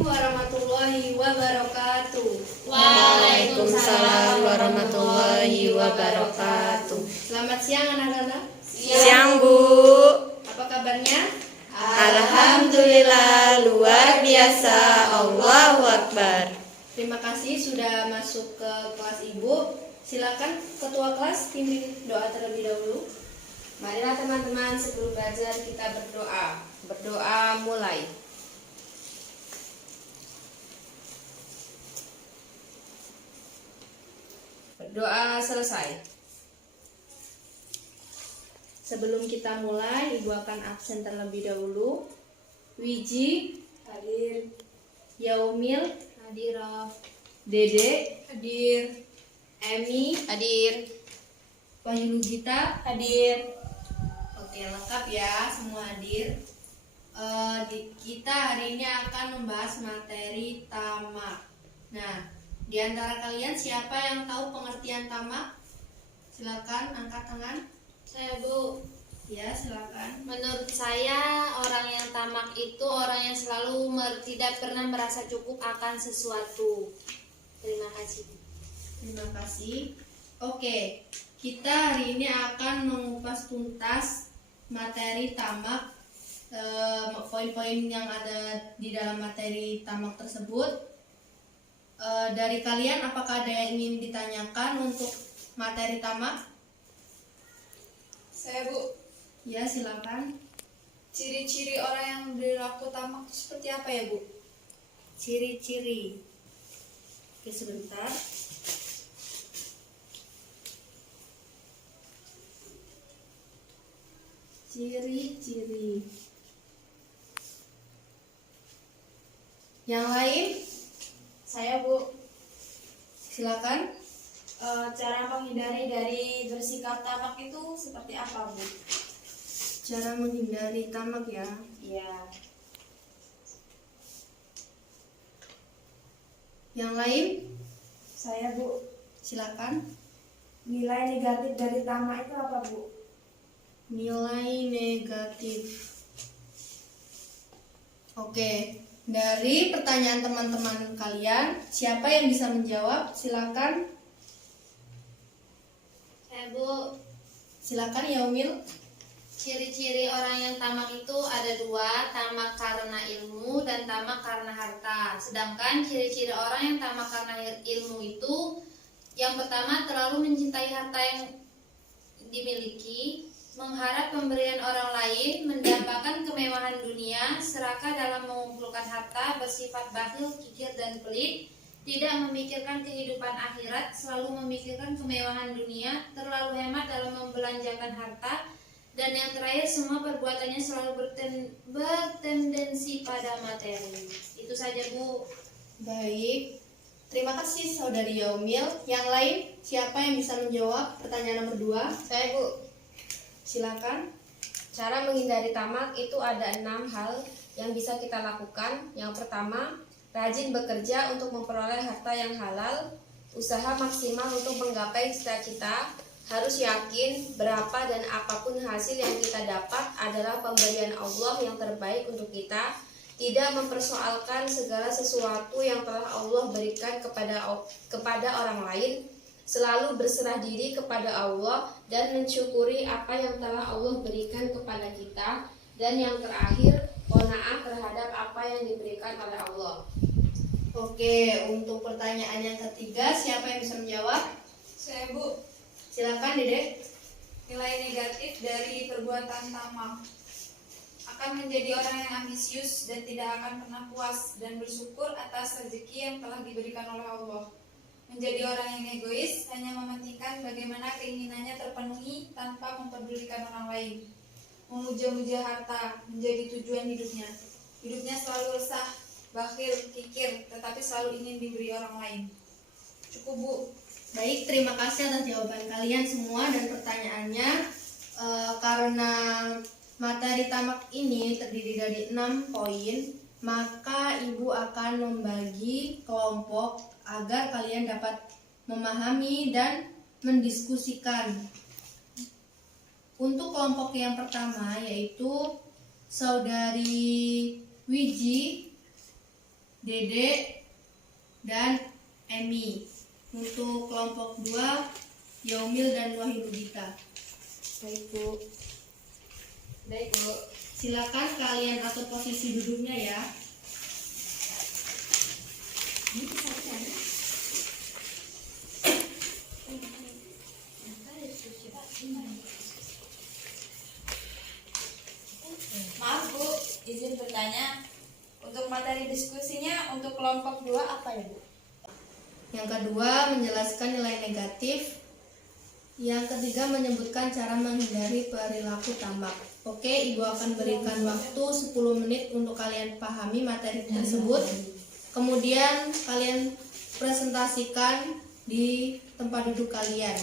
warahmatullahi wabarakatuh. Waalaikumsalam warahmatullahi wabarakatuh. Selamat siang anak-anak. Siang Bu. Apa kabarnya? Alhamdulillah luar biasa. Allahu Akbar. Terima kasih sudah masuk ke kelas Ibu. Silakan ketua kelas pimpin doa terlebih dahulu. Marilah teman-teman sebelum belajar kita berdoa. Berdoa mulai. Berdoa selesai. Sebelum kita mulai, Ibu akan absen terlebih dahulu. Wiji Hadir. Yaumil Hadirah. Dede Hadir. Emi Hadir. Wahyu Lugita. Hadir. Oke, lengkap ya, semua hadir. Kita hari ini akan membahas materi tamak. Nah, di antara kalian siapa yang tahu pengertian tamak? Silakan angkat tangan. Saya Bu. Ya, silakan. Menurut saya, orang yang tamak itu orang yang selalu tidak pernah merasa cukup akan sesuatu. Terima kasih. Terima kasih. Oke, kita hari ini akan mengupas tuntas materi tamak. Poin-poin yang ada di dalam materi tamak tersebut. Dari kalian, apakah ada yang ingin ditanyakan untuk materi tamak? Saya Bu. Ya, silakan. Ciri-ciri orang yang berlaku tamak itu seperti apa ya Bu? Ciri-ciri. Oke, sebentar. Ciri-ciri. Yang lain? Saya Bu, Silakan. cara menghindari dari bersikap tamak itu seperti apa Bu? Cara menghindari tamak ya. Iya. Yang lain? Saya Bu, Silakan. nilai negatif dari tamak itu apa Bu? Nilai negatif. Oke, dari pertanyaan teman-teman kalian, siapa yang bisa menjawab? Silakan. Saya Bu, Silakan Yaumil. ciri-ciri orang yang tamak itu ada dua, tamak karena ilmu dan tamak karena harta. Sedangkan ciri-ciri orang yang tamak karena ilmu itu, yang pertama terlalu mencintai harta yang dimiliki, mengharap pemberian orang lain, mendapatkan kemewahan dunia, serakah dalam mengumpulkan harta, bersifat bakhil, kikir dan pelit, tidak memikirkan kehidupan akhirat, selalu memikirkan kemewahan dunia, terlalu hemat dalam membelanjakan harta, dan yang terakhir semua perbuatannya selalu bertendensi pada materi. Itu saja Bu. Baik. Terima kasih Saudari Yaumil. Yang lain, siapa yang bisa menjawab pertanyaan nomor 2? Saya Bu. Silakan. Cara menghindari tamak itu ada 6 hal yang bisa kita lakukan. Yang pertama, rajin bekerja untuk memperoleh harta yang halal, usaha maksimal untuk menggapai cita-cita, harus yakin berapa dan apapun hasil yang kita dapat adalah pemberian Allah yang terbaik untuk kita, tidak mempersoalkan segala sesuatu yang telah Allah berikan kepada orang lain, selalu berserah diri kepada Allah dan mensyukuri apa yang telah Allah berikan kepada kita, dan yang terakhir qanaah terhadap apa yang diberikan oleh Allah. Oke, untuk pertanyaan yang ketiga, siapa yang bisa menjawab? Saya Bu. Silakan Dedek. Nilai negatif dari perbuatan tamak akan menjadi orang yang ambisius dan tidak akan pernah puas dan bersyukur atas rezeki yang telah diberikan oleh Allah. Menjadi orang yang egois, hanya mementingkan bagaimana keinginannya terpenuhi tanpa mempedulikan orang lain. Memuja-muja harta menjadi tujuan hidupnya. Hidupnya selalu resah, bakhil, kikir, tetapi selalu ingin diberi orang lain. Cukup Bu. Baik, terima kasih atas jawaban kalian semua dan pertanyaannya. Karena materi tamak ini terdiri dari 6 poin, maka Ibu akan membagi kelompok agar kalian dapat memahami dan mendiskusikan. Untuk kelompok yang pertama yaitu Saudari Wiji Dede, dan Emi. Untuk kelompok 2, Yaumil dan Wahidudita. Baik Bu. Baik Bu. Silakan kalian atur posisi duduknya ya. Maaf Bu, izin bertanya. Untuk materi diskusinya untuk kelompok 2 apa ya Bu? Yang kedua, menjelaskan nilai negatif. Yang ketiga, menyebutkan cara menghindari perilaku tamak. Oke, Ibu akan berikan waktu 10 menit untuk kalian pahami materi tersebut. Kemudian kalian presentasikan di tempat duduk kalian.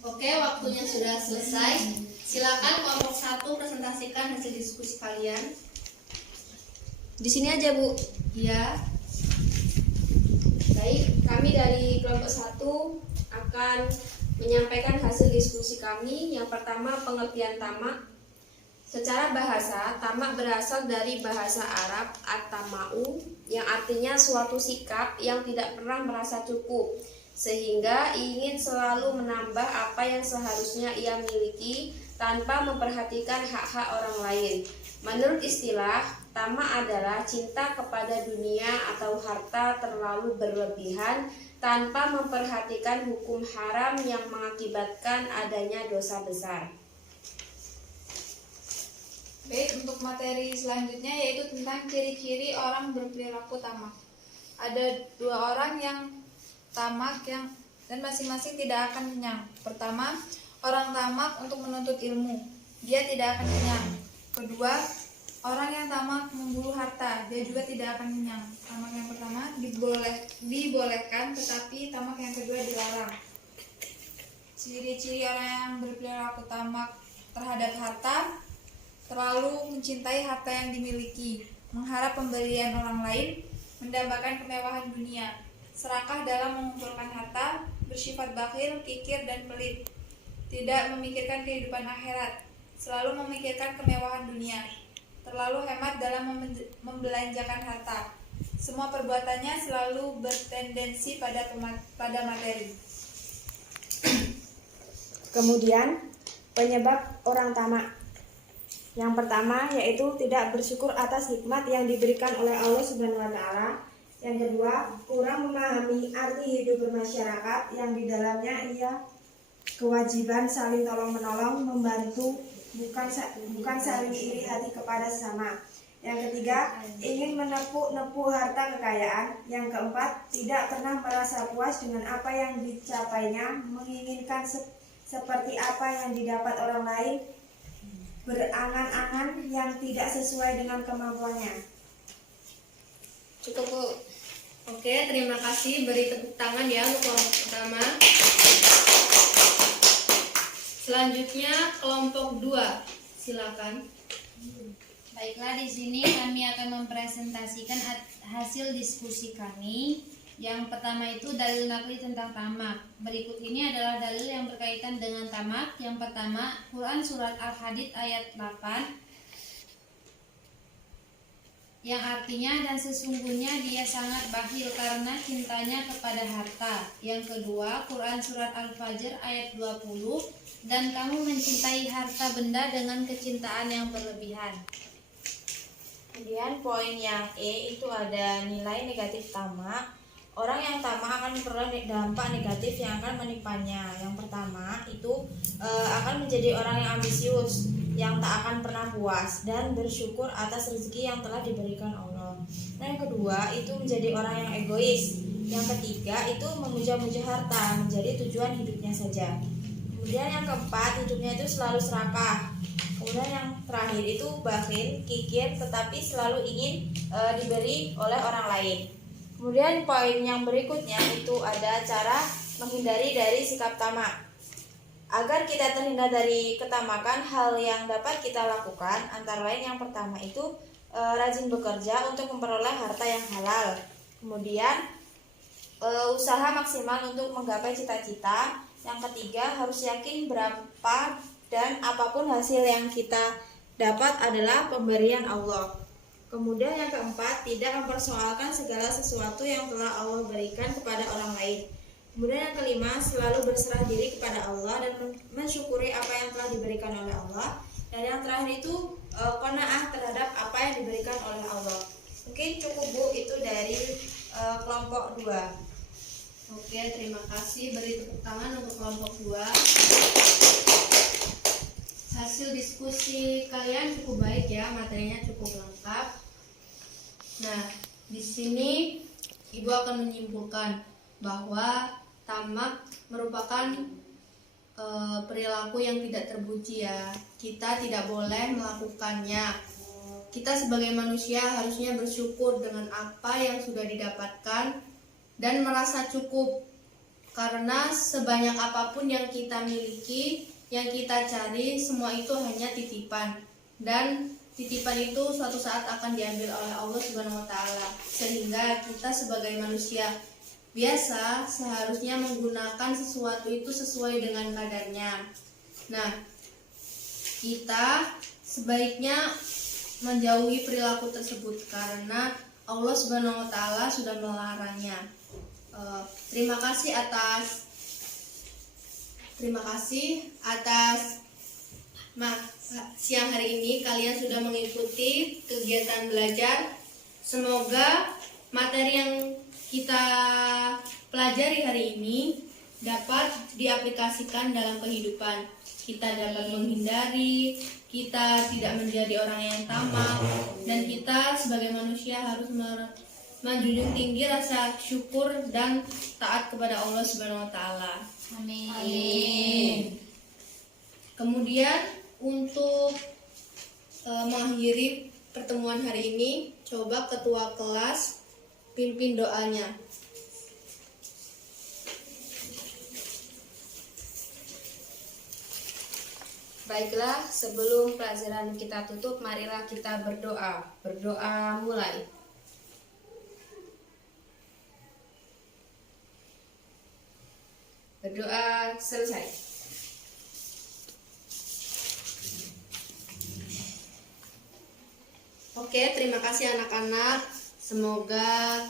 Oke, waktunya sudah selesai. Silakan kelompok 1 presentasikan hasil diskusi kalian. Di sini aja Bu. Ya, Baik, kami dari kelompok 1 akan menyampaikan hasil diskusi kami. Yang pertama, pengertian tamak. Secara bahasa, tamak berasal dari bahasa Arab at-tama'u yang artinya suatu sikap yang tidak pernah merasa cukup sehingga ingin selalu menambah apa yang seharusnya ia miliki tanpa memperhatikan hak-hak orang lain. Menurut istilah, tamak adalah cinta kepada dunia atau harta terlalu berlebihan tanpa memperhatikan hukum haram yang mengakibatkan adanya dosa besar. Baik, untuk materi selanjutnya yaitu tentang ciri-ciri orang berperilaku tamak. Ada 2 orang yang tamak dan masing-masing tidak akan kenyang. Pertama, orang tamak untuk menuntut ilmu, dia tidak akan kenyang. Kedua, orang yang tamak memburu harta, dia juga tidak akan kenyang. Tamak yang pertama dibolehkan, tetapi tamak yang kedua dilarang. Ciri-ciri orang yang berperilaku tamak terhadap harta: terlalu mencintai harta yang dimiliki, mengharap pemberian orang lain, mendambakan kemewahan dunia, serakah dalam mengumpulkan harta, bersifat bakhil, kikir, dan pelit, tidak memikirkan kehidupan akhirat, selalu memikirkan kemewahan dunia, terlalu hemat dalam membelanjakan harta. Semua perbuatannya selalu bertendensi pada materi. Kemudian penyebab orang tamak. Yang pertama yaitu tidak bersyukur atas nikmat yang diberikan oleh Allah Subhanahu wa taala. Yang kedua, kurang memahami arti hidup bermasyarakat yang di dalamnya ia kewajiban saling tolong-menolong, membantu, bukan saling iri hati kepada sesama. Yang ketiga, ingin menepuk-nepuk harta kekayaan. Yang keempat, tidak pernah merasa puas dengan apa yang dicapainya, menginginkan seperti apa yang didapat orang lain, berangan-angan yang tidak sesuai dengan kemampuannya. Cukup Bu. oke, terima kasih. Beri tepuk tangan ya untuk kelompok pertama. Selanjutnya kelompok 2. Silakan. Baiklah, di sini kami akan mempresentasikan hasil diskusi kami. Yang pertama itu dalil nakli tentang tamak. Berikut ini adalah dalil yang berkaitan dengan tamak. Yang pertama, Quran Surat Al-Hadid ayat 8, yang artinya dan sesungguhnya dia sangat bakhil karena cintanya kepada harta. Yang kedua, Quran Surat Al-Fajr ayat 20, dan kamu mencintai harta benda dengan kecintaan yang berlebihan. Kemudian poin yang E itu ada nilai negatif tamak. orang yang tamak akan memperoleh dampak negatif yang akan menimpanya. Yang pertama itu akan menjadi orang yang ambisius, yang tak akan pernah puas dan bersyukur atas rezeki yang telah diberikan Allah. Nah, yang kedua itu menjadi orang yang egois. Yang ketiga itu memuja-muja harta menjadi tujuan hidupnya saja. Kemudian yang keempat, hidupnya itu selalu serakah. Kemudian yang terakhir itu bakhil, kikir, tetapi selalu ingin diberi oleh orang lain. Kemudian poin yang berikutnya itu ada cara menghindari dari sikap tamak. Agar kita terhindar dari ketamakan, hal yang dapat kita lakukan antara lain yang pertama itu rajin bekerja untuk memperoleh harta yang halal. Kemudian usaha maksimal untuk menggapai cita-cita. Yang ketiga, harus yakin berapa dan apapun hasil yang kita dapat adalah pemberian Allah. Kemudian yang keempat, tidak mempersoalkan segala sesuatu yang telah Allah berikan kepada orang lain. Kemudian yang kelima, selalu berserah diri kepada Allah dan mensyukuri apa yang telah diberikan oleh Allah. Dan yang terakhir itu qanaah terhadap apa yang diberikan oleh Allah. Mungkin cukup Bu, itu dari kelompok 2. Oke, terima kasih. Beri tepuk tangan untuk kelompok 2. Hasil diskusi kalian cukup baik ya, materinya cukup lengkap. Nah, di sini Ibu akan menyimpulkan bahwa tamak merupakan perilaku yang tidak terpuji ya. Kita tidak boleh melakukannya. Kita sebagai manusia harusnya bersyukur dengan apa yang sudah didapatkan dan merasa cukup, karena sebanyak apapun yang kita miliki, yang kita cari, semua itu hanya titipan, dan titipan itu suatu saat akan diambil oleh Allah Subhanahu wa taala. Sehingga kita sebagai manusia biasa seharusnya menggunakan sesuatu itu sesuai dengan kadarnya. Nah, kita sebaiknya menjauhi perilaku tersebut karena Allah Subhanahu wa taala sudah melarangnya. Terima kasih atas siang hari ini kalian sudah mengikuti kegiatan belajar. Semoga materi yang kita pelajari hari ini dapat diaplikasikan dalam kehidupan. Kita dapat menghindari, kita tidak menjadi orang yang tamak, dan kita sebagai manusia harus menjunjung tinggi rasa syukur dan taat kepada Allah Subhanahu wa taala. Amin. Kemudian untuk mengakhiri pertemuan hari ini, coba ketua kelas pimpin doanya. Baiklah, sebelum pelajaran kita tutup, marilah kita berdoa. Berdoa mulai. Berdoa selesai. Oke, terima kasih anak-anak. Semoga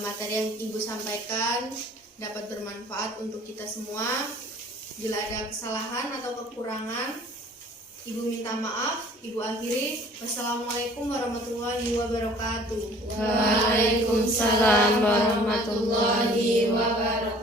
materi yang Ibu sampaikan dapat bermanfaat untuk kita semua. Bila ada kesalahan atau kekurangan, Ibu minta maaf. Ibu akhiri. Wassalamualaikum warahmatullahi wabarakatuh. Waalaikumsalam warahmatullahi wabarakatuh.